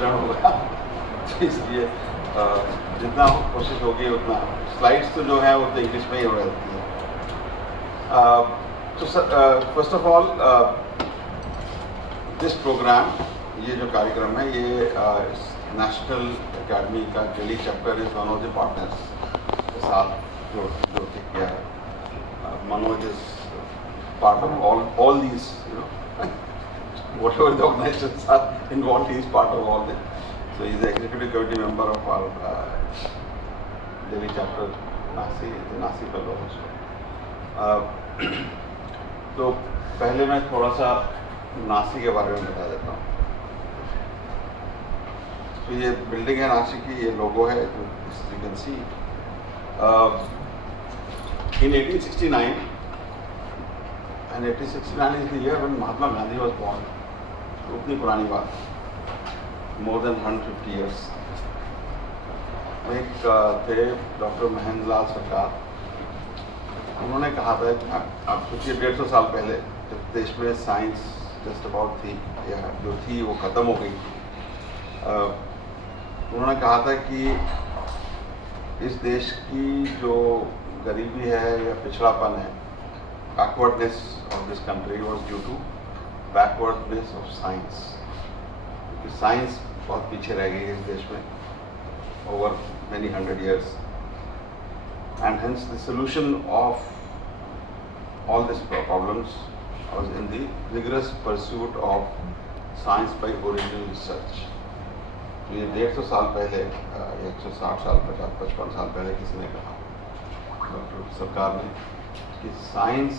मिश्रण होगा तो इसलिए जितना कोशिश होगी उतना स्लाइड्स तो जो है वो तो इंग्लिश में ही हो रहती है। तो first of all this programme, ये जो कार्यक्रम है ये नेशनल एकेडमी का Delhi chapter is one of the partners के साथ जो किया है। Manoj is part of all these, whatever the organizations are involved, he is part of all them. So he is the executive committee member of our Delhi chapter, Nasi fellow also. तो पहले मैं थोड़ा सा नासी के बारे में बता देता हूँ। तो ये बिल्डिंग है नासी की, ये लोगो है, यू कैन सी। In 1869, and 1869 is the year when Mahatma Gandhi was born. तो उतनी पुरानी बात, more than 150 years. एक थे डॉक्टर महेंद्र लाल सरकार, उन्होंने कहा था अब सोचिए 150 साल पहले जब देश में साइंस जस्ट अबाउट थी या जो थी वो ख़त्म हो गई, उन्होंने कहा था कि इस देश की जो गरीबी है या पिछड़ापन है, backwardness of this country was due to backwardness of science, क्योंकि साइंस बहुत पीछे रह गई है इस देश में over many 100 years, and hence the solution of all these problems was in the rigorous pursuit of science by original research. तो ये 150 साल पहले, 160 साल 50-55 साल पहले किसी ने कहा, डॉक्टर सरकार ने, कि साइंस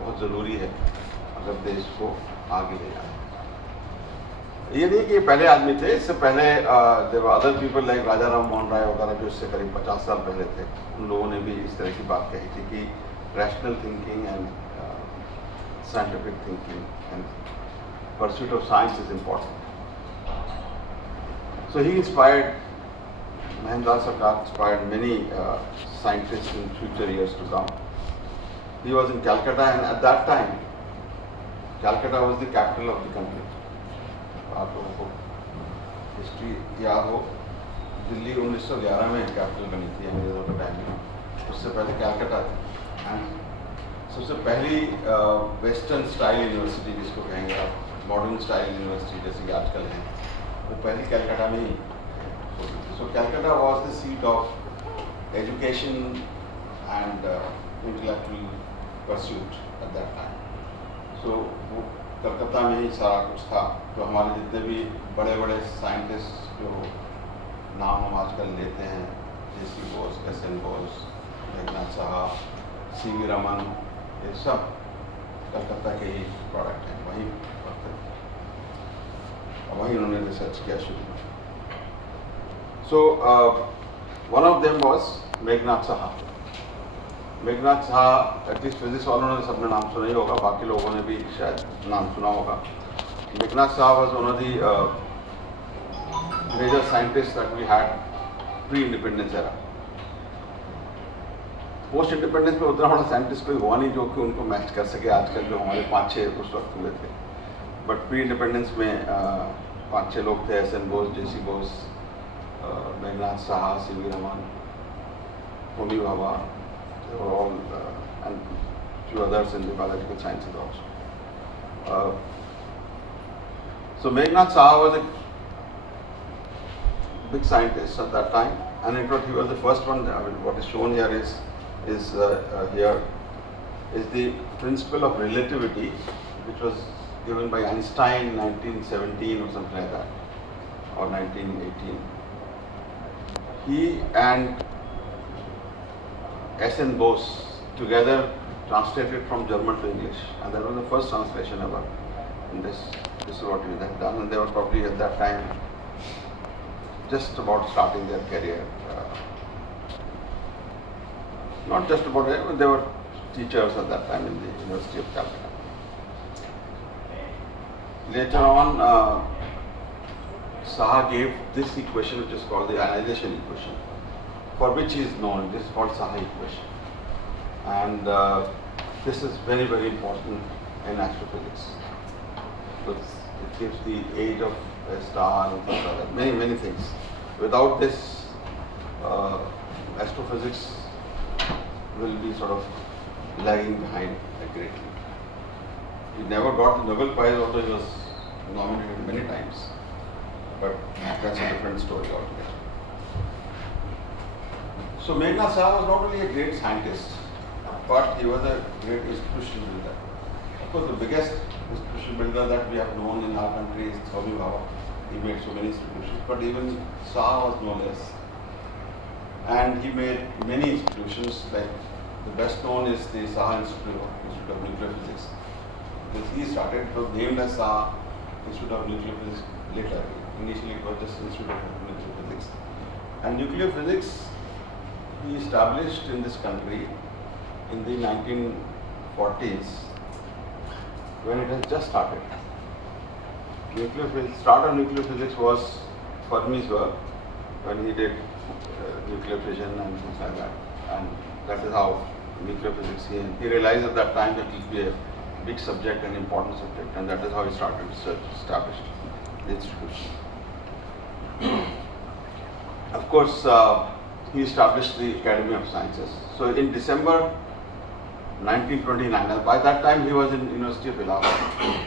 बहुत ज़रूरी है अगर देश को आगे ले जाए। ये नहीं कि ये पहले आदमी थे, इससे पहले there were other people like Raja Ram Mohan Roy वगैरह जो इससे करीब 50 साल पहले थे, उन लोगों ने भी इस तरह की बात कही थी कि rational thinking and scientific thinking and pursuit of science is important. So he inspired, Mahendra Sarkar inspired many scientists in future years to come. He was in Calcutta, and at that time, Calcutta was the capital of the country. आप लोगों को हिस्ट्री याद हो, दिल्ली 1911 में कैपिटल बनी थी अंग्रेजों के टाइम में, उससे पहले कैलकाटा थी। एंड सबसे पहली वेस्टर्न स्टाइल यूनिवर्सिटी जिसको कहेंगे आप, मॉडर्न स्टाइल यूनिवर्सिटी जैसे कि आजकल है, वो पहली कैलकाटा में ही होती थी। So Calcutta was the seat of education and intellectual pursuit at that time. So वो कलकत्ता में ही सारा कुछ था। तो हमारे जितने भी बड़े बड़े साइंटिस्ट जो नाम हम आजकल लेते हैं, जेसी बोस, एस.एन. बोस, मेघनाथ साहा, सी.वी. रमन, ये सब कलकत्ता के ही प्रोडक्ट हैं, वहीं पढ़ते थे और वहीं उन्होंने रिसर्च किया शुरू किया। So one of them was Meghnath साहा। मेघनाथ साहा, एटलीस्ट फिजिक्स वालों ने सबने नाम सुना ही होगा, बाकी लोगों ने भी शायद नाम सुना होगा। Meghnath Saha was one of the major scientist that we had pre independence era. Post independence में उतना बड़ा साइंटिस्ट कोई हुआ नहीं जो कि उनको मैच कर सके आजकल जो हमारे 5-6 उस वक्त हुए थे। बट प्री इंडिपेंडेंस में 5-6 लोग थे, S N. Bose, J C Bose, Meghnath Saha, C V. Raman, Homi Bhabha, all and few others in the biological sciences also. So Meghnath Saha was a big scientist at that time, and in fact he was the first one. I mean, what is shown here is here is the principle of relativity, which was given by Einstein in 1917 or something like that, or 1918. He and S.N. Bose together translated from German to English, and that was the first translation ever. And this is what we had done, and they were probably at that time just about starting their career. Not just about it, but they were teachers at that time in the University of Calcutta. Later on, Saha gave this equation, which is called the ionization equation, for which he is known. This is called Saha equation, and this is very, very important in astrophysics because it gives the age of a star and stuff like that. Many things. Without this, astrophysics will be sort of lagging behind greatly. He never got the Nobel Prize, although he was nominated many times. But that's a different story altogether. So Meghnad Saha was not only a great scientist, but he was a great institution builder. Of course, the biggest institution builder that we have known in our country is Homi Bhabha. He made so many institutions, but even Saha was no less. And he made many institutions, like the best known is the Saha Institute of Nuclear Physics. Because he started, it was named as Saha Institute of Nuclear Physics later. Initially it was just Institute of Nuclear Physics. And nuclear physics he established in this country in the 1940s when it has just started. Start of nuclear physics was Fermi's work when he did nuclear fission and things like that. And that is how nuclear physics, he realized at that time that it will be a big subject, an important subject, and that is how he started research, established the institution. Of course, he established the Academy of Sciences. So in December 1929, by that time he was in University of Allahabad.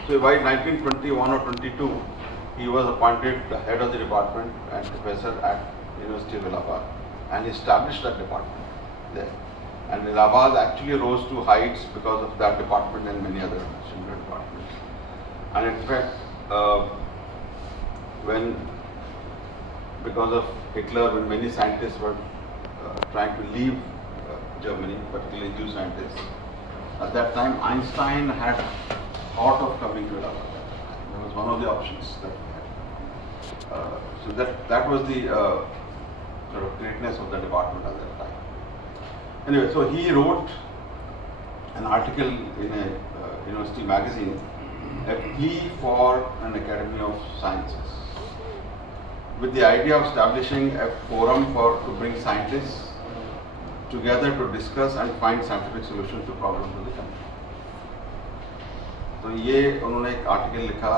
So by 1921 or 22, he was appointed the head of the department and professor at University of Allahabad, and established that department there. And Allahabad actually rose to heights because of that department and many other similar departments. And in fact, because of Hitler, when many scientists were trying to leave Germany, particularly Jew scientists, at that time Einstein had thought of coming to Allahabad. That was one of the options that we had. So that was the sort of greatness of the department at that time. Anyway, so he wrote an article in a university magazine, a plea for an Academy of Sciences, with the idea of establishing a forum to bring scientists together to discuss and find scientific solutions to problems of the country. तो ये उन्होंने एक आर्टिकल लिखा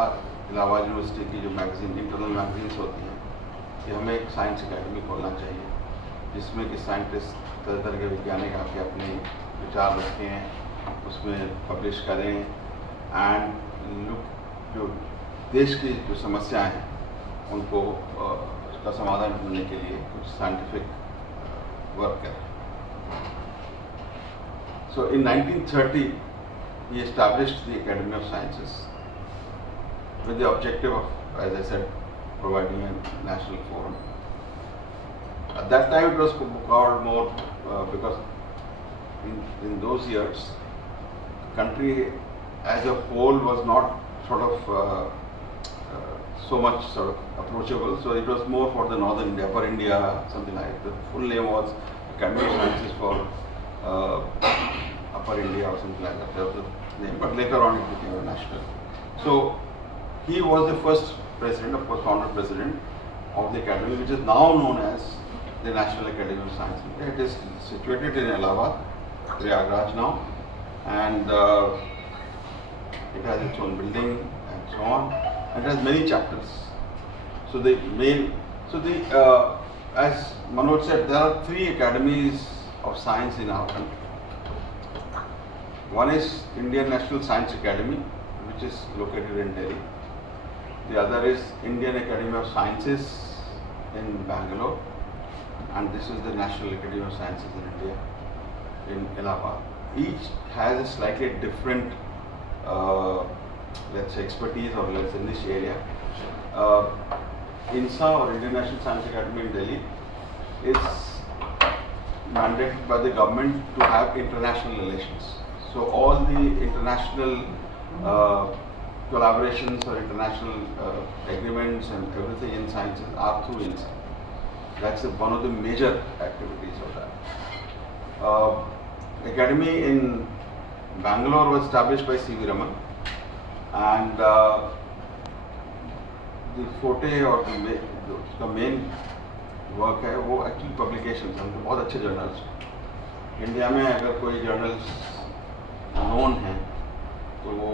इलाहाबाद यूनिवर्सिटी की जो magazine, internal magazines होती हैं, कि हमें एक साइंस एकेडमी खोलना चाहिए जिसमें कि साइंटिस्ट तरह तरह के वैज्ञानिक आके अपने विचार रखें, उसमें पब्लिश करें एंड जो देश की जो समस्याएं हैं उनको उसका समाधान ढूंढने के लिए कुछ साइंटिफिक वर्क करें. So in 1930, he established the Academy of Sciences with the objective of, as I said, providing a national forum. At that time it was called more because in those years, the country as a whole was not sort of so much sort of approachable, so it was more for the northern India, for India, something like that. The full name was Academy of Sciences for Upper India or something like that. That was the name, but later on it became a national. So he was the first president, of course, founder president of the academy, which is now known as the National Academy of Science. It is situated in Allahabad, Prayagraj now, and it has its own building and so on. And it has many chapters. So as Manoj said, there are 3 academies of science in our country. One is Indian National Science Academy, which is located in Delhi. The other is Indian Academy of Sciences in Bangalore, and this is the National Academy of Sciences in India in Allahabad. Each has a slightly different let's say expertise or let's say niche area. INSA or Indian National Science Academy in Delhi is mandated by the government to have international relations. So all the international collaborations or international agreements and everything in sciences are through INSA. That's one of the major activities of that. Academy in Bangalore was established by C.V. Raman, and the forte or the main work है वो actually publications हैं, बहुत अच्छे journals. India में अगर कोई journals known हैं तो वो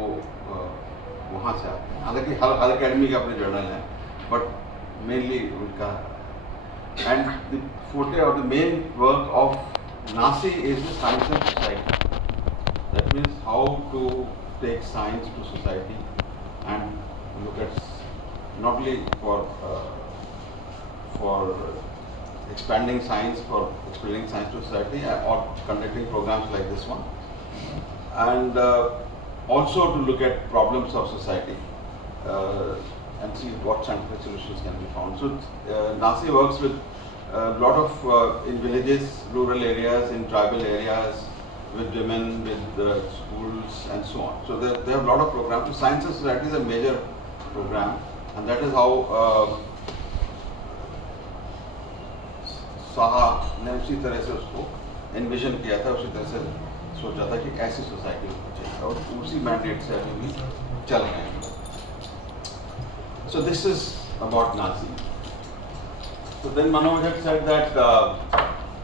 वहाँ से आते हैं. हालांकि हर अकेडमी के अपने जर्नल हैं, but mainly उनका. And the forte or the main work of NASI is the science and society. That means how to take science to society and look at not only for expanding science, for explaining science to society, or conducting programs like this one, and also to look at problems of society and see what scientific solutions can be found. So NASI works with a lot of in villages, rural areas, in tribal areas, with women, with schools and so on. So they have a lot of programs. So Science and Society is a major program, and that is how Saha ने उसी तरह से उसको एनविजन किया था, उसी तरह से सोचा था कि ऐसी सोसाइटी होनी चाहिए, और उसी मैंडेट से अभी भी चल रहे हैं. So this is about NASI. So then Manoj had said that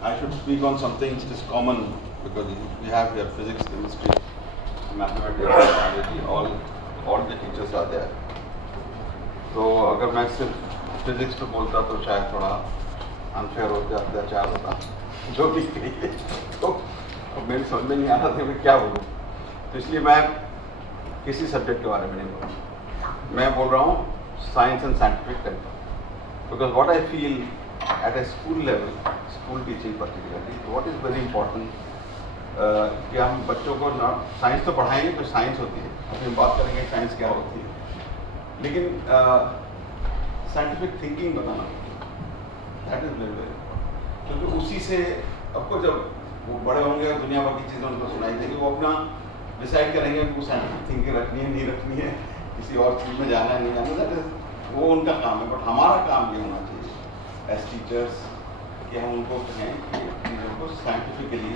I should speak on something which is common, because we have here physics, chemistry, mathematics, biology, all the teachers are there. तो अगर मैं सिर्फ फिजिक्स पे बोलता तो शायद थोड़ा अनफेयर होता, अत्याचार होता, जो भी कहिए. तो मेरे समझ में नहीं आ रहा था मैं क्या बोलूँ, तो इसलिए मैं किसी सब्जेक्ट के बारे में नहीं बोल रहा. मैं बोल रहा हूँ science and scientific technique. Because what I feel at a school level, school teaching particularly, what is very important कि हम बच्चों को ना साइंस तो पढ़ाएंगे, तो साइंस होती है, अभी हम बात करेंगे साइंस क्या होती है, लेकिन साइंटिफिक थिंकिंग बताना होती है. That is very very important. क्योंकि उसी से आपको जब वो बड़े होंगे और दुनिया भर की चीज़ें उनको सुनाई देंगी, वो अपना डिसाइड करेंगे उनको साइंटिफिक थिंकिंग रखनी है नहीं रखनी है, किसी और चीज़ में जाना है नहीं जाना. दैट इज वो उनका काम है. बट हमारा काम ये होना चाहिए एज टीचर्स कि हम उनको कहें कि चीज़ों को साइंटिफिकली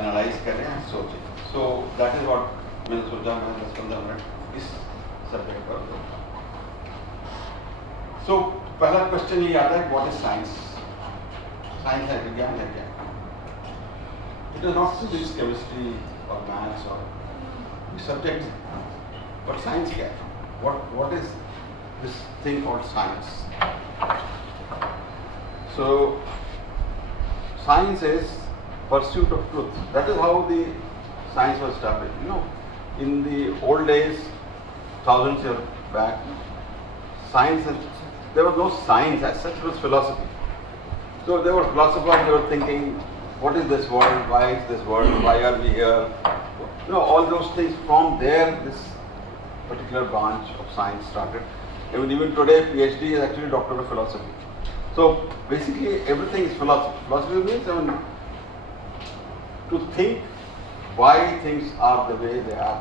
एनालाइज करें, सोचें. सो दैट इज़ व्हाट मैंने सोचा मैं 10-15 मिनट इस सब्जेक्ट पर दूँगा. सो पहला क्वेश्चन ये आता है, व्हाट इज साइंस. साइंस है विज्ञान है क्या? It is not physics, chemistry और मैथ्स और सब्जेक्ट, बट साइंस क्या है? What is this thing called science? So science is pursuit of truth. That is how the science was established. You know, in the old days, thousands of years back, science, there was no science as such, it was philosophy. So there were philosophers who were thinking, what is this world, why is this world, why are we here? You know, all those things. From there, this particular branch of science started. Even today, PhD is actually Doctor of Philosophy. So basically, everything is philosophy. Philosophy means to think why things are the way they are.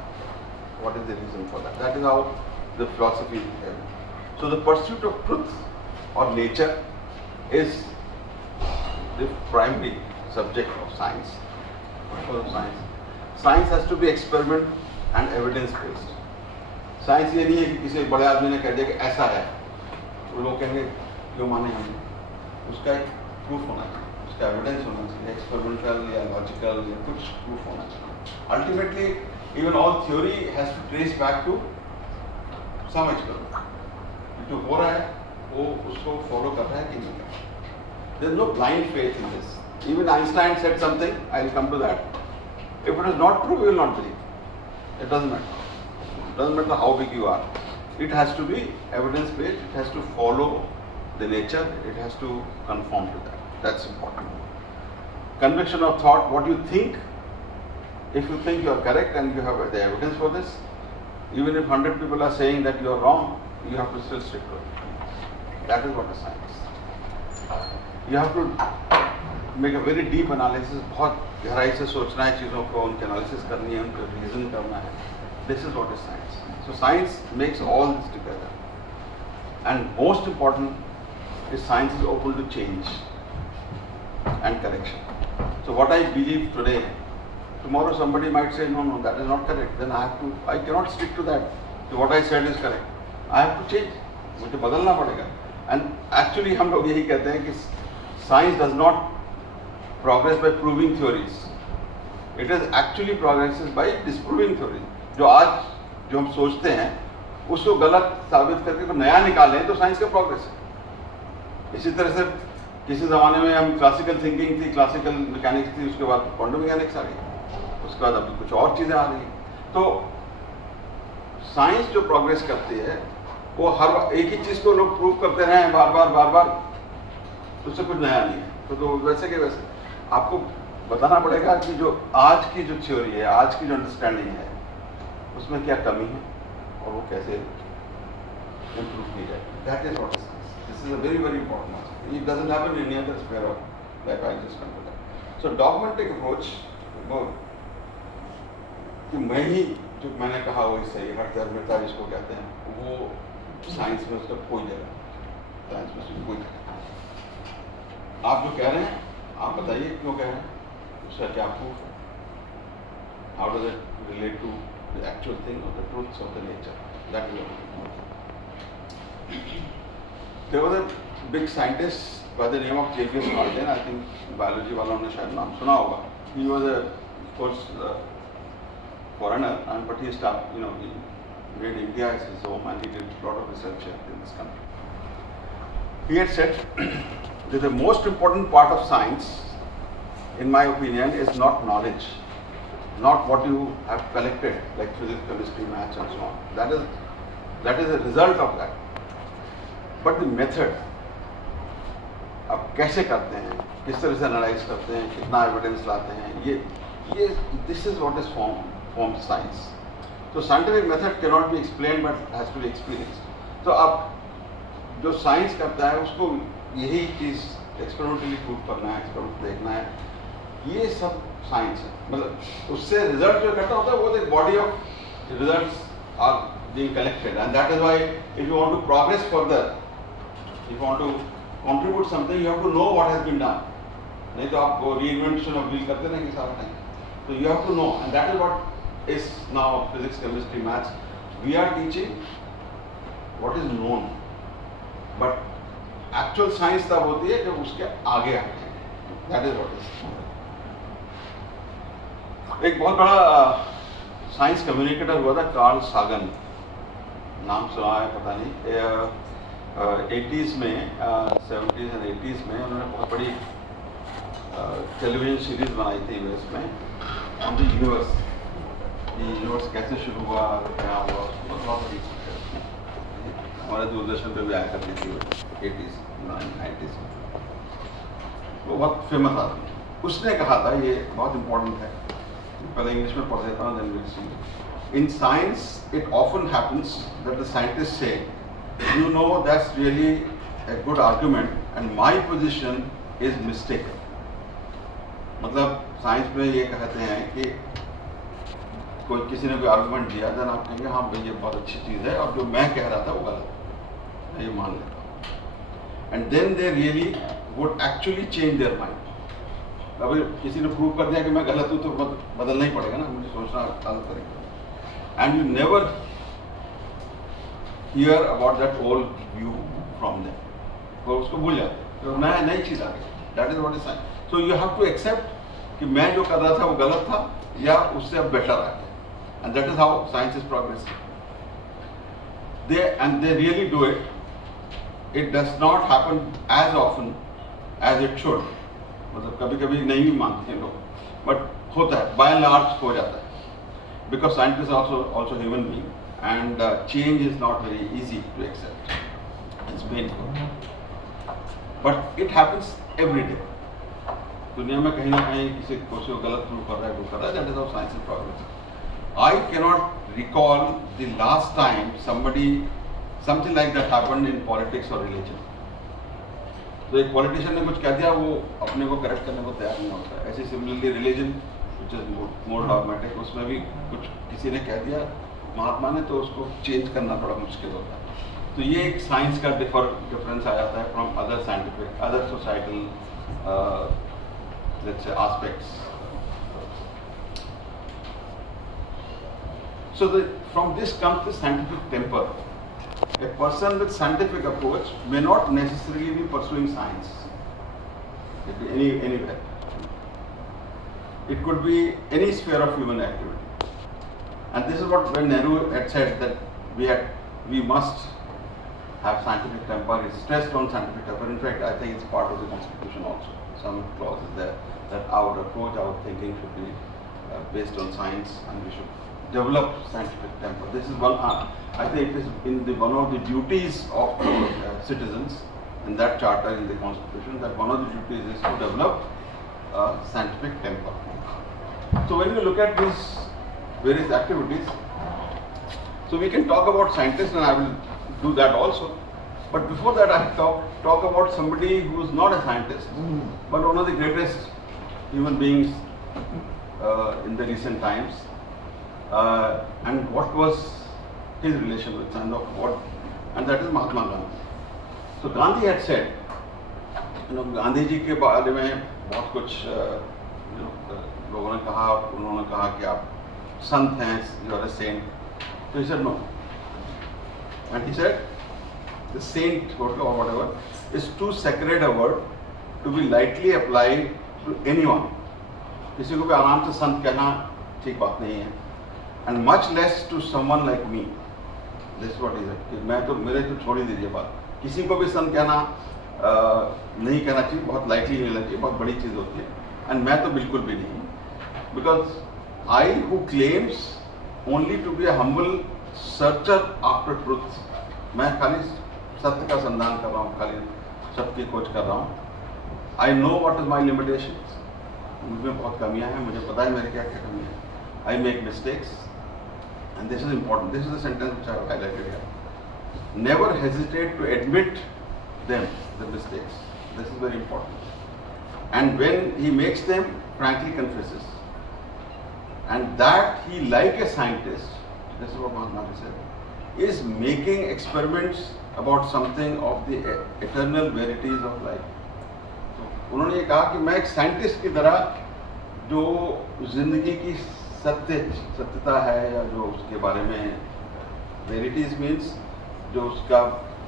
What is the reason for that? That is how the philosophy is. So the pursuit of truth or nature is the primary subject of science. Science has to be experiment and evidence based. Science ये नहीं है कि किसी बड़े आदमी ने कह दिया कि ऐसा है, वो लोग कहेंगे क्यों माने हमने. उसका एक प्रूफ होना चाहिए, उसका एविडेंस होना चाहिए, एक्सपेरिमेंटल या लॉजिकल या कुछ प्रूफ होना चाहिए. Ultimately even all theory has to trace back to some experiment. जो हो रहा है वो उसको फॉलो कर रहा है कि नहीं कर रहा है. There is no blind faith in this. Even Einstein said something, I will come to that. If it is not true, we will not believe. It doesn't matter. Doesn't matter how big you are. It has to be evidence based. It has to follow the nature. It has to conform to that. That's important. Conviction of thought. What you think. If you think you are correct and you have the evidence for this, even if 100 people are saying that you are wrong, you have to still stick to it. That is what is science. You have to make a very deep analysis. बहुत गहराई से सोचना है चीज़ों को, उनकी एनालिसिस करनी है, उनको रीजन करना है. This is what is science. So science makes all this together. And most important is science is open to change and correction. So what I believe today, tomorrow somebody might say, no, that is not correct. Then I cannot stick to that. So what I said is correct. I have to change. मुझे बदलना पड़ेगा. And actually हम लोग यही कहते हैं कि science does not progress by proving theories. It is actually progresses by disproving theories. जो आज जो हम सोचते हैं उसको गलत साबित करके कोई नया निकालें तो साइंस का प्रोग्रेस है। इसी तरह से किसी ज़माने में हम क्लासिकल थिंकिंग थी, क्लासिकल मैकेनिक्स थी, उसके बाद क्वांटम मैकेनिक्स आ गई, उसके बाद अभी कुछ और चीज़ें आ रही हैं। तो साइंस जो प्रोग्रेस करती है वो हर एक ही चीज़ को लोग प्रूव करते रहे बार बार, तो उससे कुछ नया नहीं है। तो वैसे के वैसे आपको बताना पड़ेगा कि जो आज की जो थ्योरी है, आज की जो अंडरस्टैंडिंग है, उसमें क्या कमी है और वो कैसे इम्प्रूव की जाए। That is what is science. This is a very very important aspect. It doesn't happen in any other sphere of life. I just consider so dogmatic approach, वो कि मैं ही जो मैंने कहा वही सही, हर धर्मता जिसको कहते हैं, वो साइंस में उसका कोई जगह नहीं, साइंस में उसकी कोई जगह नहीं। आप जो कह रहे हैं आप बताइए क्यों कह रहे हैं, उसका क्या प्रूफ है, how does it relate to the actual thing और the truths of the nature, that we are. There was a big scientist by the name of जेवियस मार्टिन, आई थिंक बायोलॉजी वालों ने शायद नाम सुना होगा। He was a of course foreigner, and but he started, he made India as his home, and he did a lot of research in this country. He had said that the most important part of science, in my opinion, is not knowledge, not what you have collected, like physics, chemistry, maths, and so on. That is a result of that. But the method, आप कैसे करते हैं, किस तरह से एनालाइज करते हैं, कितना एविडेंस लाते हैं, ये this is what is forms science. So scientific method cannot be explained but has to be experienced. तो अब जो साइंस करता है उसको यही चीज़ एक्सपेरिमेंटली प्रूव करना है, एक्सपेरिमेंट देखना है, ये सब साइंस है। मतलब उससे रिजल्ट जो इकट्ठा होता है वो एक body of results are being collected, and that is why if you want to progress further, if you want to contribute something, you have to know what has been done. नहीं तो आप वो रीइन्वेंशन ऑफ व्हील करते रहेंगे सारा time. तो you have to know, and that is what is now physics, chemistry, maths. We are teaching what is known, but actual science तब होती है जब उसके आगे आते हैं। That is what is. एक बहुत बड़ा साइंस कम्युनिकेटर हुआ था कार्ल सागन, नाम सुना है पता नहीं। 80s में 70s and 80s में उन्होंने बहुत बड़ी टेलीविजन सीरीज बनाई थी यूएस में, ऑन द यूनिवर्स। यूनिवर्स कैसे शुरू हुआ, क्या हुआ, उसको बहुत बड़ी हमारे दूरदर्शन पे भी आया करती थी 80s 90s में। वो बहुत फेमस आदमी, उसने कहा था, ये बहुत इंपॉर्टेंट है, पहले इंग्लिश में पढ़ देता हूँ, then will see. In science it often happens that the scientist say, you know that's really a good argument and my position is mistaken. मतलब साइंस में ये कहते हैं कि कोई किसी ने कोई आर्गुमेंट दिया, देन आप कहेंगे हाँ भाई ये बहुत अच्छी चीज़ है, और जो मैं कह रहा था वो गलत है, मैं ये मान लेता हूँ। And then they really would actually change their mind. अभी किसी ने प्रूव कर दिया कि मैं गलत हूँ तो बदलना ही पड़ेगा ना, मुझे सोचना गलत करेंगे। And you never hear about that old view from them, तो उसको भूल जाते, तो नई चीज़ आ गई। That is what is science. So you have to accept कि मैं जो कर रहा था वो गलत था, या उससे अब बेटर आ गया। And that is how science is progressing. They really do it. It does not happen as often as it should. मतलब कभी कभी नहीं भी मानते हैं लोग, बट होता है, by and large हो जाता है, because scientists are also human being, and change is not very easy to accept. It's painful, but it happens every day. दुनिया में कहीं ना कहीं किसी को गलत प्रूव कर रहा है, that is how science is progressing. I cannot recall the last time something like that happened in politics or religion. तो एक पॉलिटिशियन ने कुछ कह दिया, वो अपने को करेक्ट करने को तैयार नहीं होता है। ऐसे similarly religion which is more dogmatic, उसमें भी कुछ किसी ने कह दिया महात्मा ने, तो उसको चेंज करना बड़ा मुश्किल होता है। तो ये एक साइंस का डिफरेंस आ जाता है from other scientific, other societal let's say aspects. So from this comes the scientific temper. A person with scientific approach may not necessarily be pursuing science. It could be anywhere. It could be any sphere of human activity. And this is what when Nehru had said that we had we must have scientific temper. It's stressed on scientific temper. In fact, I think it's part of the Constitution also. Some clause is there that our approach, our thinking should be based on science, and we should develop scientific temper. This is one. I think it is one of the duties of citizens in that charter in the Constitution, that one of the duties is to develop scientific temper. So when you look at these various activities, so we can talk about scientists, and I will do that also. But before that, I talk about somebody who is not a scientist, but one of the greatest human beings in the recent times, and what was his relation with science, and that is Mahatma Gandhi. So Gandhi had said, Gandhi ji के बारे में बहुत कुछ लोगों ने कहा, उन्होंने कहा कि आप संत हैं, you are a saint. So he said no, and he said the saint or whatever is too sacred a word to be lightly applied to anyone. किसी को भी आराम से संत कहना ठीक बात नहीं है, and much less to someone like me. This is what he said. मैं तो मेरे तो छोड़ ही दीजिए बात, किसी को भी संत कहना नहीं कहना चाहिए, बहुत लाइटली नहीं लेना चाहिए, बहुत बड़ी चीज़ होती है, and मैं तो बिल्कुल भी नहीं, because I who claims only to be a humble searcher after truth, मैं खाली सत्य का संधान कर रहा हूँ, खाली सत्य की खोज कर रहा हूँ. I know what is my limitations, मुझमें बहुत कमियाँ हैं, मुझे पता है मेरे क्या क्या कमियाँ हैं. I make mistakes, and this is important. This is the sentence which I have highlighted here. Never hesitate to admit them, the mistakes. This is very important. And when he makes them, frankly confesses. And that he, like a scientist, this is what Mahatma Gandhi said, is making experiments about something of the eternal verities of life. So, उन्होंने ये कहा कि मैं एक साइंटिस्ट की तरह जो जिंदगी की सत्यता है, या जो उसके बारे में वेरिटीज मीन्स जो उसका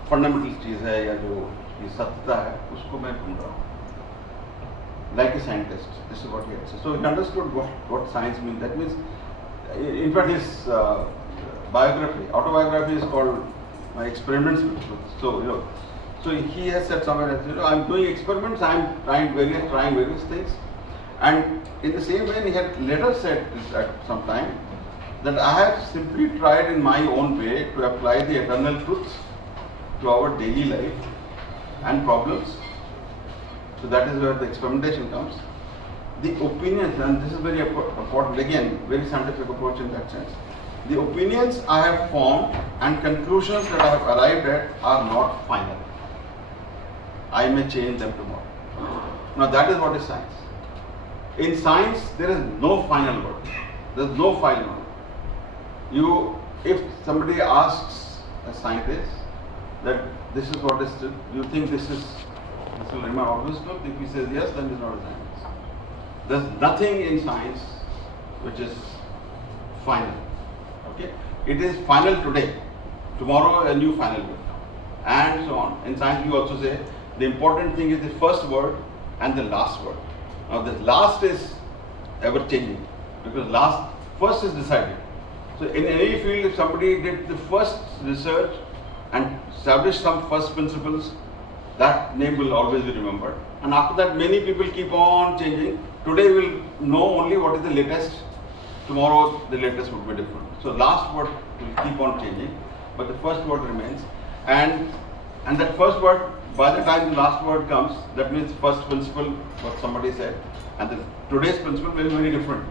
फंडामेंटल चीज़ है, या जो उसकी सत्यता है, उसको मैं ढूंढ रहा हूँ. Like a scientist, this is what he had said. So he understood what science means. That means, in fact, his autobiography is called My Experiments with Truth. So so he has said somewhere else, I'm doing experiments, I'm trying various things. And in the same way, he had later said at some time that I have simply tried in my own way to apply the eternal truth to our daily life and problems. So that is where the experimentation comes. The opinions, and this is very important, again, very scientific approach in that sense. The opinions I have formed and conclusions that I have arrived at are not final. I may change them tomorrow. Now that is what is science. In science, there is no final word. There is no final word. If somebody asks a scientist that this is what is truth, you think this will remain obvious truth? If he says yes, then it is not a science. There is nothing in science which is final. Okay? It is final today. Tomorrow a new final will come. And so on. In science we also say the important thing is the first word and the last word. Now the last is ever changing, because first is decided. So in any field, if somebody did the first research and established some first principles, that name will always be remembered. And after that, many people keep on changing. Today we'll know only what is the latest. Tomorrow the latest would be different. So last word will keep on changing, but the first word remains. And that first word, by the time the last word comes, that means first principle, what somebody said, and today's principle will be very different.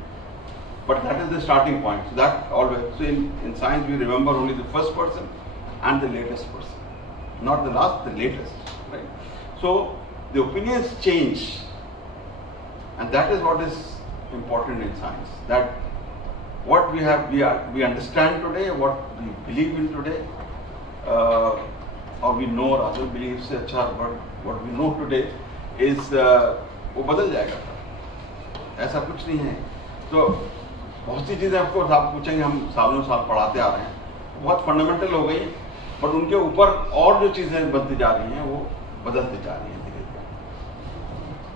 But that is the starting point. So that always. So in science we remember only the first person and the latest person, not the last, the latest. Right? So the opinions change, and that is what is important in science. That what we understand today, what we believe in today, or we know rather, believe से अच्छा, but what we know today is वो बदल जाएगा. ऐसा कुछ नहीं है. तो बहुत सी चीज़ें आपको आप पूछेंगे, हम सालों साल पढ़ाते आ रहे हैं, बहुत फंडामेंटल हो गई, बट उनके ऊपर और जो चीज़ें बनती जा रही हैं वो बदलती जा रही हैं धीरे धीरे.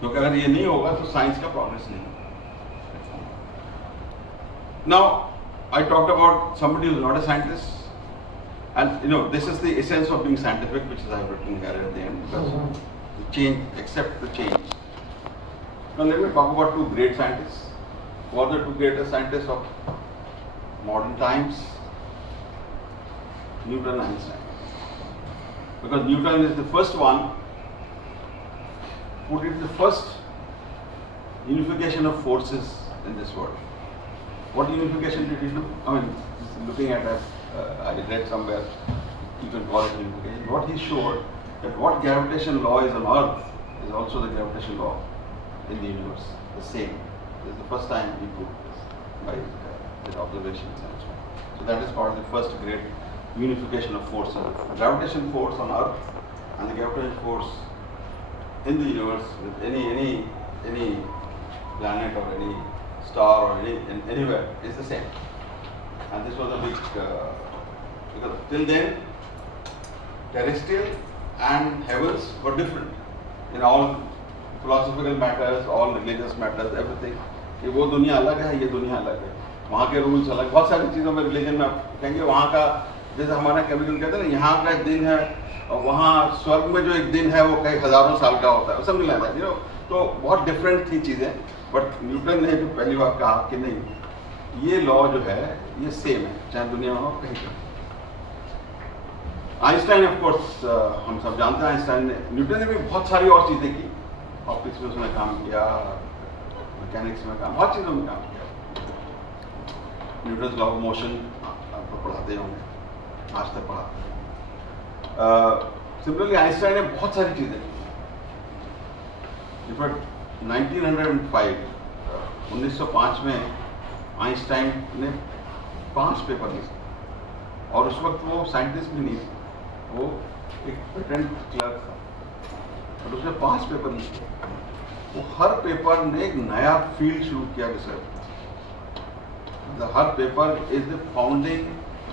क्योंकि अगर ये नहीं होगा तो साइंस का प्रोग्रेस नहीं होगा. Now I talked about somebody who is not a scientist, And this is the essence of being scientific, which is I have written here at the end, because the change, accept the change. Now let me talk about two great scientists. Who are the two greatest scientists of modern times? Newton and Einstein. Because Newton is the first one who did the first unification of forces in this world. What unification did he do? I mean, looking at that, I read somewhere, you can call it unification. What he showed, that what gravitation law is on Earth is also the gravitation law in the universe, the same. This is the first time he proved this by his observations and so on. So that is called the first great unification of forces. The gravitation force on Earth and the gravitation force in the universe with any planet or any star or anywhere is the same. And this was a big, because till then terrestrial and heavens were different in all philosophical matters, all religious matters, everything. कि वो दुनिया अलग है, ये दुनिया अलग है, वहाँ के रूल्स अलग, बहुत सारी चीज़ों में रिलीजन में आप कहेंगे वहाँ का, जैसे हमारा केमिकल कहते हैं ना, यहाँ का एक दिन है और वहाँ स्वर्ग में जो एक दिन है वो कई हजारों साल का होता है, समझ लेना है, तो बहुत डिफरेंट थी चीज़ें. बट न्यूटन ने जो पहली बार कहा कि नहीं, ये लॉ जो है ये सेम है चाहे दुनिया में हो कहीं का. आइंस्टाइन ऑफ कोर्स हम सब जानते हैं, आइंस्टाइन ने, न्यूटन ने भी बहुत सारी और चीज़ें की, ऑप्टिक्स में उसने काम किया, मैकेनिक्स में काम, बहुत चीज़ों में काम किया. न्यूटन लॉ ऑफ मोशन आपको पढ़ाते होंगे, आज तक पढ़ाते हैं. सिमिलरली आइंस्टाइन ने बहुत सारी चीज़ें की. इनफैक्ट 1905 में आइंस्टाइन ने 5 पेपर लिखे, और उस वक्त वो साइंटिस्ट भी नहीं थे, वो एक पेटेंट क्लर्क था, और उसने 5 पेपर लिखे. वो हर पेपर ने एक नया फील्ड शुरू किया रिसर्च. हर paper is the founding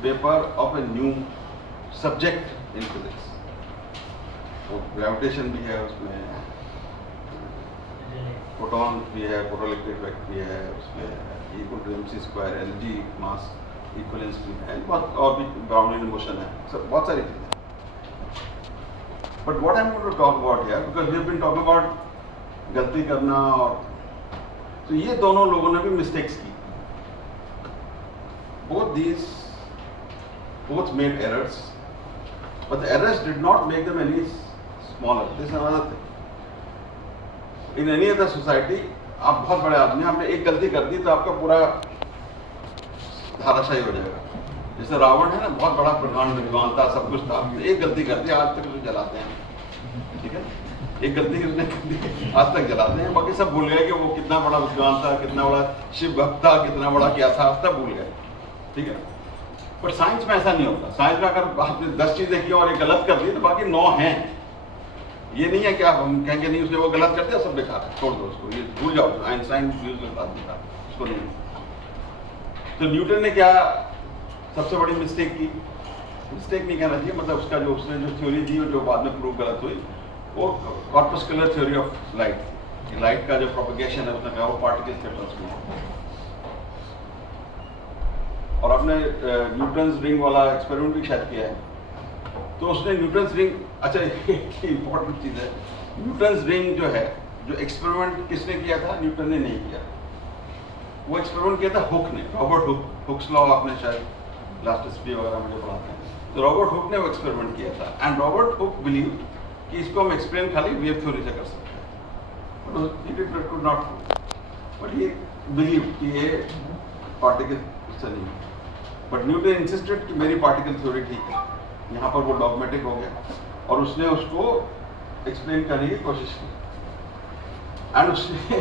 paper of a new subject in physics. तो ग्रेविटेशन भी है उसमें, फोटॉन भी है, फोटोइलेक्ट्रिक इफेक्ट भी है उसमें, equal to mc², energy mass equivalence भी है, बहुत और भी ब्राउनियन मोशन है, सब बहुत सारी चीज़ें. But what I am going to talk about here, because we have been talking about गलती करना, और तो ये दोनों लोगों ने भी मिस्टेक्स की. both made errors, but the errors did not make them any smaller. This is another thing. In any other society, आप बहुत बड़े आदमी हैं, आपने एक गलती कर दी तो आपका पूरा धाराशाही हो जाएगा. जैसे रावण है ना, बहुत बड़ा प्रधान विद्वान था, सब कुछ था, एक गलती कर दी, आज तक उसे जलाते हैं. ठीक है, एक गलती उसने कर दी, आज तक जलाते हैं. बाकी सब भूल गए कि वो कितना बड़ा विद्वान था, कितना बड़ा शिव भक्त था, कितना बड़ा क्या था, सब भूल गए. ठीक है, बट साइंस में ऐसा नहीं होता. साइंस में अगर आपने 10 चीजें की और एक गलत कर दी तो बाकी 9 हैं. ये नहीं है कि आप हम कहेंगे नहीं उसने वो गलत कर दिया, सब बेकार है, छोड़ दो उसको, ये भूल जाओ. आइंस्टाइन उसको नहीं. तो न्यूटन ने क्या सबसे बड़ी मिस्टेक की, मिस्टेक नहीं कहना चाहिए, मतलब उसका जो उसने जो थ्योरी दी और जो बाद में प्रूव गलत हुई, वो corpuscular theory of light. Light का जो प्रोपगेशन है उसने कहा वो पार्टिकल्स के टर्म्स में. और आपने न्यूटन्स रिंग वाला एक्सपेरिमेंट भी शायद किया है, तो उसने न्यूटन्स रिंग, अच्छा एक इम्पोर्टेंट चीज़ है, न्यूटन्स रिंग जो है, जो एक्सपेरिमेंट किसने किया था, न्यूटन ने नहीं किया. वो एक्सपेरिमेंट किया था हुक ने, रॉबर्ट हुक. हुक्स लॉ आपने शायद इलास्टिसिटी वगैरह मुझे पढ़ाते हैं, तो रॉबर्ट हुक ने वो एक्सपेरिमेंट किया था. एंड रॉबर्ट हुक बिलीव कि इसको हम एक्सप्लेन खाली वेव थ्योरी से कर सकते हैं, but not, but he believe कि ये पार्टिकल से नहीं. बट न्यूटन इंसिस्टेड कि मेरी पार्टिकल थ्योरी ठीक है. यहाँ पर वो डॉगमेटिक हो गया और उसने उसको एक्सप्लेन करने की कोशिश की. एंड उसने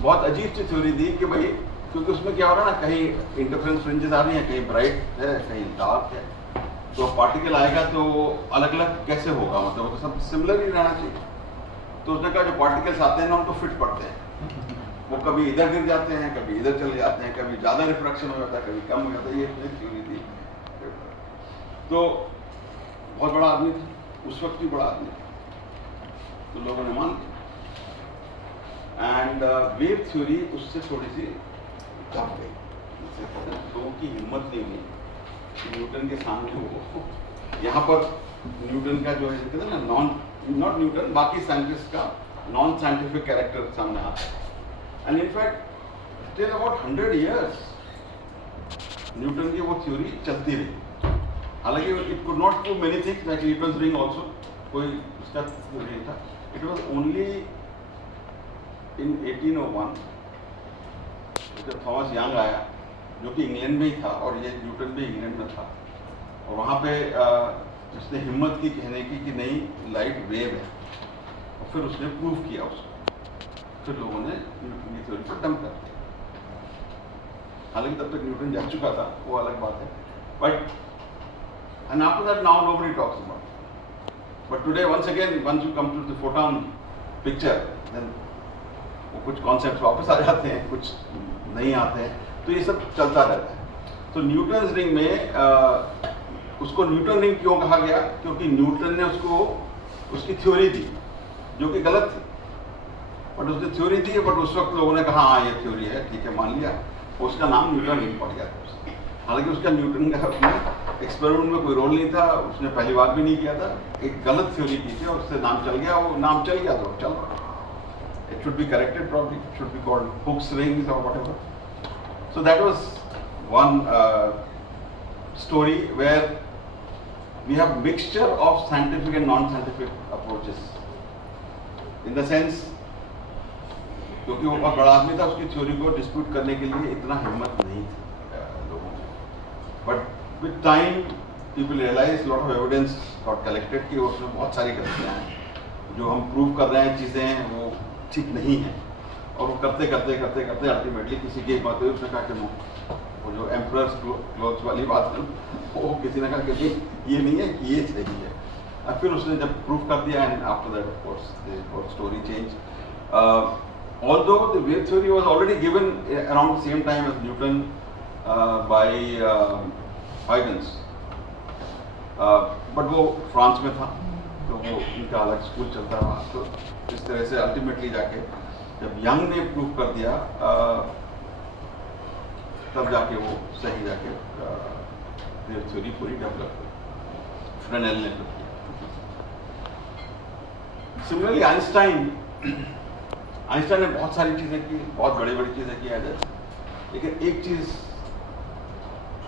बहुत अजीब सी थ्योरी दी कि भाई, क्योंकि उसमें क्या हो रहा है ना, कहीं इंटरफेरेंस फ्रिंजेस आ रही हैं, कहीं ब्राइट है, कहीं डार्क है, तो पार्टिकल आएगा तो अलग अलग कैसे होगा, मतलब वो तो सब सिमिलर ही रहना चाहिए. तो उसने कहा जो पार्टिकल्स आते हैं ना उनको फिट पड़ते हैं, वो कभी इधर गिर जाते हैं, कभी इधर चले जाते हैं, कभी ज़्यादा रिफ्रैक्शन हो जाता है, कभी कम हो जाता है. ये उसने थ्योरी दी. तो बहुत बड़ा आदमी था, उस वक्त भी बड़ा आदमी था, तो लोगों ने मान लिया. एंड वेव थ्योरी उससे थोड़ी सी दब गई. लोगों की हिम्मत नहीं हुई न्यूटन के सामने वो यहाँ पर न्यूटन का जो है कहते हैं ना नॉट न्यूटन, बाकी साइंटिस्ट का नॉन साइंटिफिक कैरेक्टर सामने आता है। And in fact till about 100 years Newton की वो थ्योरी चलती रही। हालांकि it could not do many things like Newton's ring also, कोई उसका नहीं था। इट वॉज ओनली इन 1801 जब थॉमस यंग आया, जो कि इंग्लैंड में ही था और ये न्यूटन भी इंग्लैंड में था, और वहाँ पे उसने हिम्मत की कहने की कि नहीं लाइट वेव है, और फिर उसने प्रूव किया उसको, फिर लोगों ने न्यूटन की थ्योरी को डंप कर दिया। हालांकि तब तक न्यूटन जा चुका था, वो अलग बात है, but and after that now nobody talks about. But today once again once you come to the photon picture, then वो कुछ कॉन्सेप्ट वापस आ जाते हैं, कुछ नहीं आते हैं, तो ये सब चलता रहता है। तो न्यूटन्स रिंग में उसको न्यूटन रिंग क्यों कहा गया? क्योंकि न्यूटन ने उसको उसकी थ्योरी दी जो कि गलत थी, बट उसने थ्योरी दी, बट उस वक्त लोगों ने कहा हाँ ये थ्योरी है, ठीक है मान लिया, उसका नाम न्यूटन रिंग पड़ गया था। हालांकि उसका न्यूटन का अपने एक्सपेरिमेंट में कोई रोल नहीं था, उसने पहली बार भी नहीं किया था, एक गलत थ्योरी की थी और उससे नाम चल गया, वो नाम चल गया तो चल रहा। It should be corrected probably, it should be called Hooke's rings or whatever. So that was one story where we have mixture of scientific and non-scientific approaches. In the sense, क्योंकि वो बहुत बड़ा आदमी था, उसकी थ्योरी को डिस्प्यूट करने के लिए इतना हिम्मत नहीं थी लोगों में। But with time people realise lot of evidence got collected कि उसमें बहुत सारी गलतियाँ हैं, जो हम प्रूव कर रहे हैं चीज़ें वो ठीक नहीं है, और वो करते करते करते करते अल्टीमेटली किसी की बात हुई, उसने कहा कि वो जो एम्परर्स क्लोथ्स वाली बात है, वो किसी ने कहा कि ये नहीं है, ये सही है। और फिर उसने जब प्रूव कर दिया, and after that of course story change. Although the wave theory was already given around the same time as Newton by Huygens, but वो फ्रांस में था, तो वो इनका अलग स्कूल चलता रहा। तो इस तरह से अल्टीमेटली जाके जब यंग ने प्रूव कर दिया, तब जाके वो सही जाके वेव थ्योरी पूरी डेवलप हुई, फ्रेनेल ने तो किया। सिमिलरली आइंस्टाइन ने बहुत सारी चीज़ें की, बहुत बड़ी बड़ी चीज़ें की है, लेकिन एक चीज़,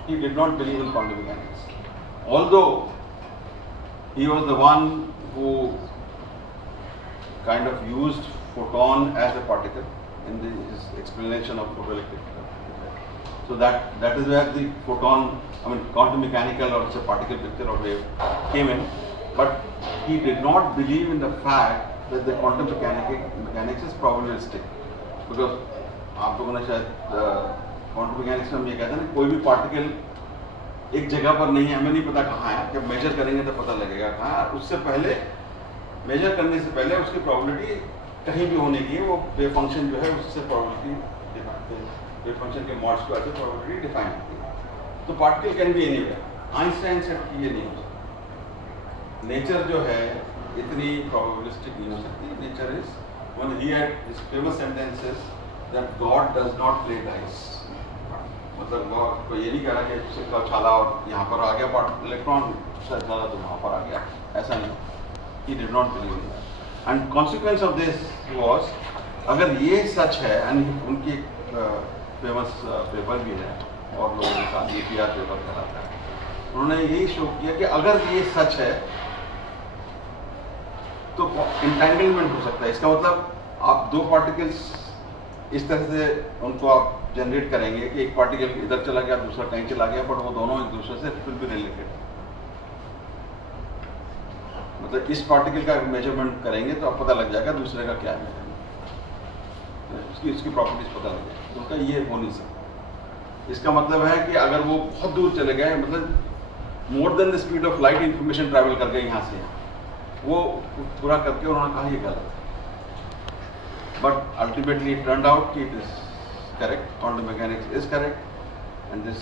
he did not believe in quantum mechanics, although he was the one who kind of used photon as a particle in his explanation of photoelectric effect. So that is where the photon, I mean quantum mechanical or it's a particle picture or wave came in, but he did not believe in the fact that the quantum mechanics is probabilistic, because आप लोगों ने शायद quantum mechanics में हम ये कहते हैं ना, कोई भी पार्टिकल एक जगह पर नहीं है, हमें नहीं पता कहाँ है, जब मेजर करेंगे तो पता लगेगा कहाँ है, उससे पहले मेजर करने से पहले उसकी प्रोबेबिलिटी कहीं भी होने की है, वो वेव फंक्शन जो है उससे प्रोबेबिलिटी वेव फंक्शन के मॉड्स की वजह से प्रोबेबिलिटी डिफाइन होती है। तो particle can be anywhere. Einstein said कि ये नहीं हो सकता, नेचर जो है इतनी प्रोबेबिलिस्टिक नहीं हो सकती। Nature is, when he had his famous sentences that God does not play dice, मतलब गॉड को ये नहीं कह रहा कि सिक्का उछाला और यहाँ पर आ गया इलेक्ट्रॉन चला तो वहाँ पर आ गया, ऐसा नहीं। He did not believe in that, and consequence of this was, अगर ये सच है, and उनकी फेमस पेपर भी है और लोगों के साथ APR पेपर कराता है, उन्होंने यही शो किया कि अगर ये सच है तो इंटेंगलमेंट हो सकता है। इसका मतलब आप दो पार्टिकल्स इस तरह से उनको आप जनरेट करेंगे कि एक पार्टिकल इधर चला गया, दूसरा कहीं चला गया, बट वो दोनों एक दूसरे से फिर भी रिलेटेड है। मतलब इस पार्टिकल का मेजरमेंट करेंगे तो आप पता लग जाएगा दूसरे का क्या है, इसकी प्रॉपर्टीज पता लग जाएगी, उनका ये हो नहीं सकता। इसका मतलब है कि अगर वो बहुत दूर चले गए, मतलब more than the speed of light information travel कर गए यहाँ से, वो पूरा करके उन्होंने कहा ये गलत है, but ultimately it turned out कि it is correct, quantum mechanics is correct, and this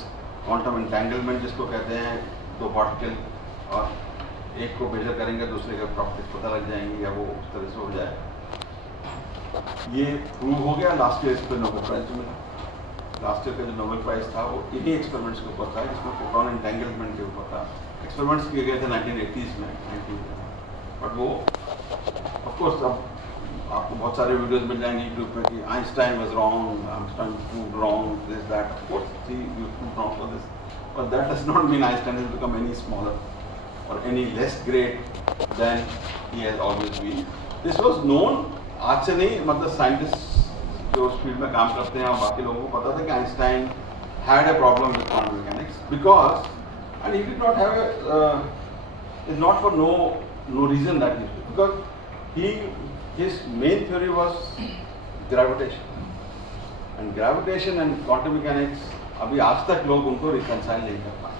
quantum entanglement जिसको कहते हैं, दो पार्टिकल और एक को मेजर करेंगे दूसरे का प्रॉपर्टीज पता लग जाएंगी, या वो उस तरह से हो जाए, ये प्रूव हो गया। लास्ट ईयर इस पर नोबेल प्राइज मिला। लास्ट ईयर का जो नोबेल प्राइज था वो इन्हीं एक्सपेरिमेंट्स के ऊपर था, जिसमें फोटोन एंटेंगलमेंट के ऊपर था। एक्सपेरिमेंट्स किए गए थे 1980s में 90s में, बट वो ऑफ कोर्स अब आपको बहुत सारे वीडियोस मिल जाएंगे यूट्यूब पे कि Einstein was wrong, Einstein proved wrong, this that, of course he proved wrong for this, but that does not mean Einstein has become any smaller और any less great than he has always been. This was known, आज से नहीं, मतलब साइंटिस्ट जो उस फील्ड में काम करते हैं और बाकी लोगों को पता था कि Einstein had a problem with quantum mechanics because, and he did not have a, it's not for no reason that he did, because his main theory was gravitation, and gravitation and quantum mechanics अभी आज तक लोग उनको reconcile नहीं कर पाए.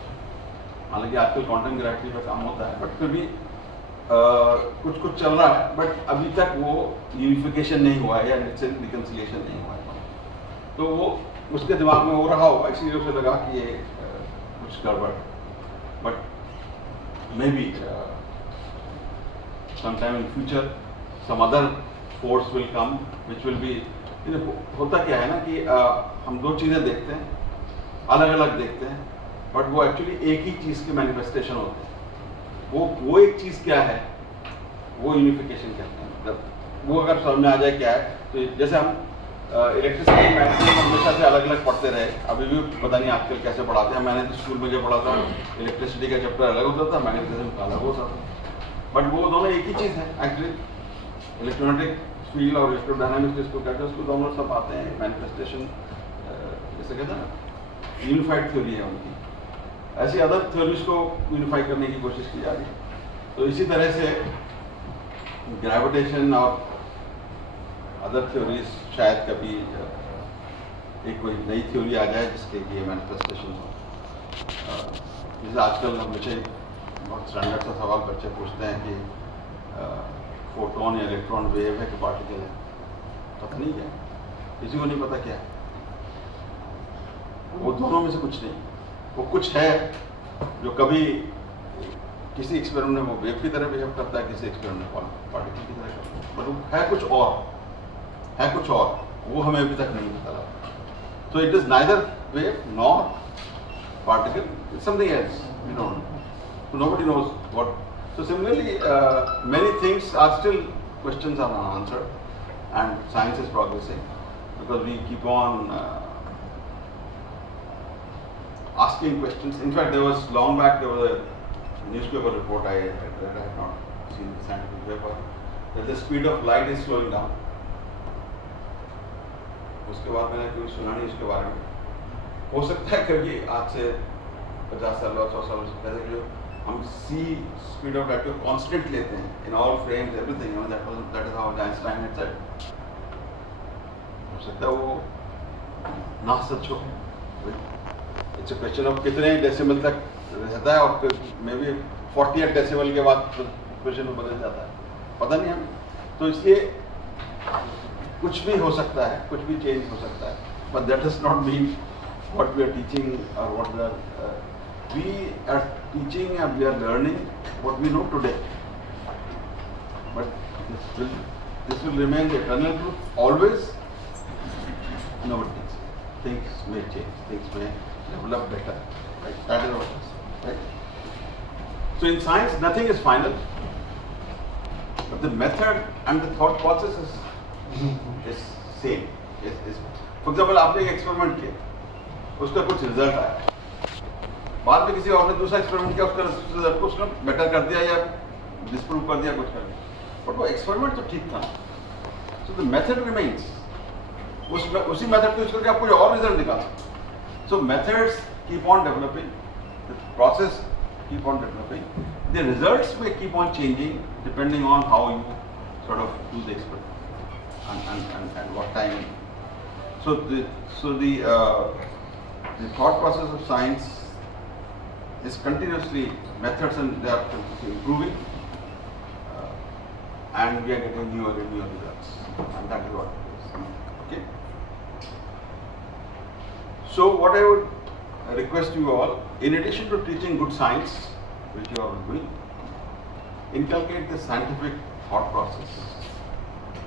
हालांकि आजकल quantum gravity पे काम होता है, बट फिर भी कुछ चल रहा है, बट अभी तक वो यूनिफिकेशन नहीं हुआ है या रिकन्सिलिएशन नहीं हुआ है. तो वो उसके दिमाग में हो रहा होगा, इसलिए उसे लगा कि ये कुछ गड़बड़, but may be sometime in future some other force will come which will be, होता क्या है ना कि हम दो चीज़ें देखते हैं, अलग अलग देखते हैं, बट वो एक्चुअली एक ही चीज़ के मैनिफेस्टेशन होते हैं. वो एक चीज़ क्या है, वो यूनिफिकेशन कहते हैं. मतलब वो अगर समझ में आ जाए क्या है, तो जैसे हम इलेक्ट्रिसिटी मैग्नेटिज्म हमेशा से अलग अलग पढ़ते रहे, अभी भी पता नहीं आजकल कैसे पढ़ाते हैं. मैंने तो स्कूल में जो पढ़ा था, इलेक्ट्रिसिटी का चैप्टर अलग होता था, मैग्नेटिज्म का अलग होता था, बट वो दोनों एक ही चीज़ है एक्चुअली. इलेक्ट्रोमैग्नेटिक फील्ड और इलेक्ट्रोडायनामिक्स जिसको कहते हैं, उसको दोनों सब आते हैं. मैनिफेस्टेशन जैसे कहते हैं ना, यूनिफाइड थ्योरी है उनकी. ऐसी अदर थ्योरीज को यूनिफाई करने की कोशिश की जा रही है. तो इसी तरह से ग्रेविटेशन और अदर थ्योरीज शायद कभी एक कोई नई थ्योरी आ जाए जिसके ये मैनिफेस्टेशन हो. जैसे आजकल मुझे बहुत स्टैंडर्ड सा सवाल बच्चे पूछते हैं कि फोटोन या इलेक्ट्रॉन वेव है कि पार्टिकल है. पता नहीं क्या, किसी को नहीं पता क्या है. वो दोनों में से कुछ नहीं, वो कुछ है जो कभी किसी एक्सपेरिमेंट में वो वेव की तरह बिहेव करता है, किसी एक्सपेरिमेंट में पार्टिकल की तरह करता है, बट वो है कुछ और, वो हमें अभी तक नहीं पता लगा. So it is neither wave nor particle, it's something else, we don't know. So nobody knows what. So similarly, many things are still, questions are unanswered, and science is progressing because we keep on asking questions. In fact, there was long back, there was a newspaper report I read, I have not seen the scientific paper, that the speed of light is slowing down. उसके बाद मैंने कोई सुना नहीं उसके बारे में. हो सकता है कभी आज से 50 साल और 100 साल पहले जो हम सी स्पीड ऑफ लाइट को कांस्टेंट लेते हैं in all frames everything, that is how Einstein had said. हो सकता है वो ना सच हो. इट्स अ क्वेश्चन ऑफ कितने डेसिमल तक रहता है, और मे बी 48 डेसिमल के बाद क्वेश्चन बदल जाता है, पता नहीं हमें. तो इसलिए कुछ भी हो सकता है, कुछ भी चेंज हो सकता है, but that does not mean what we are teaching और what we are teaching and we are learning what we know today, but this will remain the eternal truth always. Nobody thinks. Things may change, things may develop better. Right? That is what it is. Right? So in science, nothing is final, but the method and the thought process is same. For example, आपने एक एक्सपेरिमेंट किया, उसका कुछ रिजल्ट आया, बाद में किसी और ने दूसरा एक्सपेरिमेंट किया, उसका रिजल्ट को उसने बेटर कर दिया या डिस्प्रूव कर दिया, कुछ कर दिया, बट वो एक्सपेरिमेंट तो ठीक था. So the method remains. उसी मेथड को यूज करके आप कोई और रिजल्ट निकाल सकते. सो methods keep on developing, the process keep on developing, the results may keep on changing depending on how you sort of do the experiment and what time. So the thought process of science is continuously, methods and they are continuously improving, and we are getting newer and newer results, and that is what it is. Okay. So what I would request you all, in addition to teaching good science, which you are doing, inculcate the scientific thought process,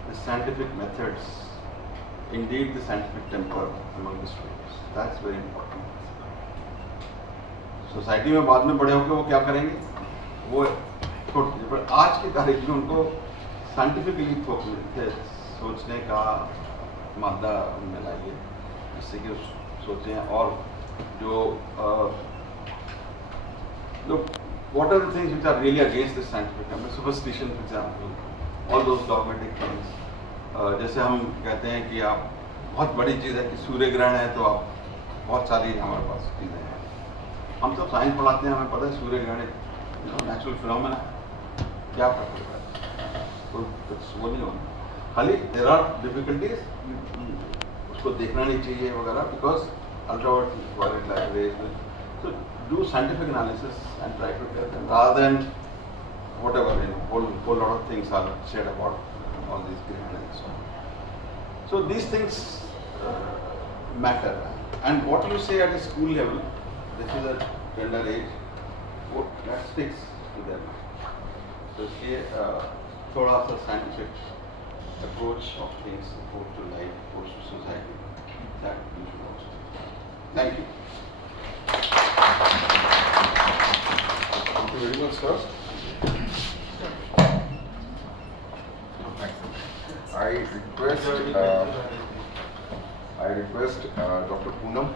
the scientific methods, indeed the scientific temper among the students. That's very important. Society में बाद में बड़े होकर वो क्या करेंगे, वो छोटे, पर आज की तारीख में उनको साइंटिफिकली सोचने का मादा मिला है, जिससे कि सोचें और जो what are the things which are really against this scientific method, superstition for example, all those dogmatic things. जैसे हम कहते हैं कि आप बहुत बड़ी चीज़ है कि सूर्य ग्रहण है तो आप बहुत सारी हमारे पास चीज़ें हैं, हम सब साइंस पढ़ाते हैं, हमें पता है सूर्य ग्रहण नेचुरल फिनोमेना, क्या फर्क पड़ता है, तो वो नहीं होना, खाली देयर आर डिफिकल्टीज, उसको देखना नहीं चाहिए वगैरह, because ultraviolet light rays, so do scientific analysis and try to get them rather than whatever, whole lot of things are said about all these graham and so on. So these things matter, and what you say at a school level, this is a tender age, that sticks to them. So ये थोड़ा सा scientific approach of things, approach to life, approach to society, that you should also. Thank you. Thank you very much, sir. I request Dr. Poonam